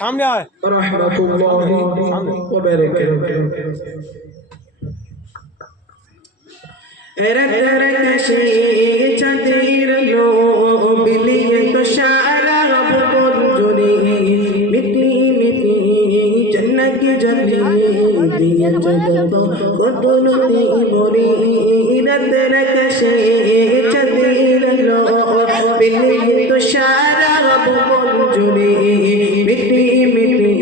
সামনে আয় রাহমাতুল্লাহি ওয়া বারাকাতুহু रत रत से चंदेर लो बिलिए तो शाला रब गुंजुरी मिट्टी मिट्टी जन्नत की जली दिए जगत को दुलती मोरी रत रत से चंदेर लो बिलिए तो शाला रब गुंजुरी मिट्टी मिट्टी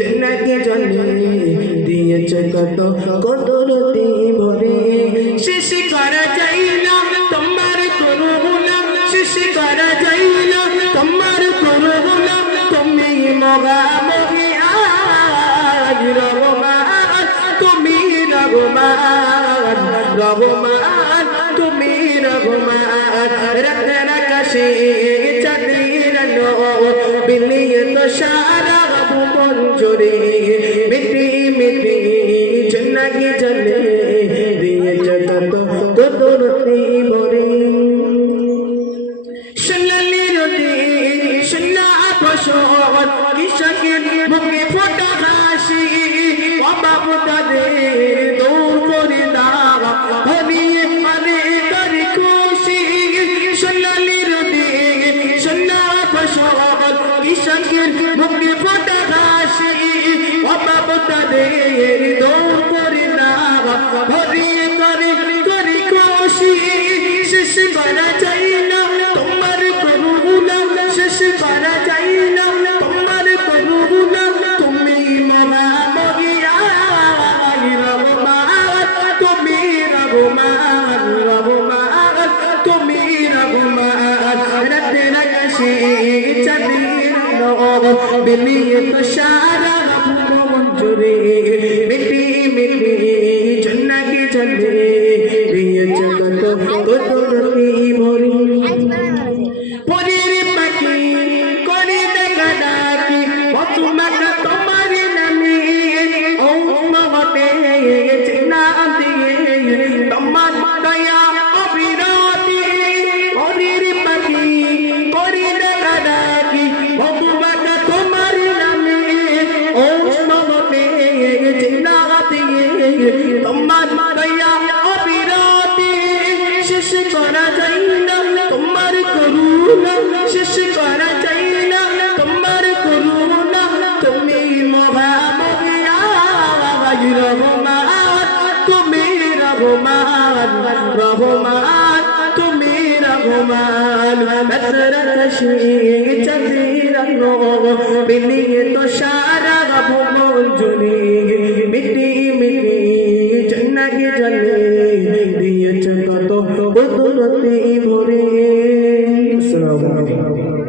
जन्नत की जली दिए जगत को दुलती मोरी শেষ করা যায় না তোমার করুণা শেষ করা যায় না তোমার করুণা তুমি মগামগি আজ রহমান তুমি রহমান রহমান তুমি রহমান রত রাকাশে চাঁদের লো বিলিয়ে তো সারা ভুবন জুড়ে মিটি মিটি জন্নাকি জলে কদরতি ভরে সোনালি রতি সোনা ফসল কৃষকের মুখে ফোটা হাসি অভাব তাদের দূর করে দাও হরিয়ে মানে করে খুশি সোনালি রতি সোনা ফসল কৃষকের মুখে ফোটা হাসি অভাব তাদের দূর করে দাও হরিয়ে করে শেষ করা যায় না তোমার করুণা শেষ করা যায় না তোমার করুণা তুমি মহামগি রহমান তুমি রহমান রহমান তুমি রহমান রত রাকাশে চাঁদের লো বিলিয়ে তো সারা ভুবন জুড়ে মিটি মিটি জন্নাকি জলে দিয়ে জগত কদরতি ভরে পরের পাখি করে দেখা ডাকি তোমাকে তোমার নামে ও মহতে চেনা দিয়ে তোমার দয়া অবিরতি পরের পাখি করে দেখা ডাকি তোমাকে তোমার নামে ও মহতে চেনা দিয়ে তোমার দয়া অবিরতি শেষ করা যায় না তোমার করুণা শেষ করা যায় না তোমার করুণা তুমি মহামগি রহমান তুমি রহমান রহমান তুমি রহমান রতরশি চন্দ্র লো বিলিয়ে তো সারা ভুবন জুড়ে মিটি মিটি জন্নাকি জলে দিয়ে জগত কদরতি ভরে। আসসালামু আলাইকুম।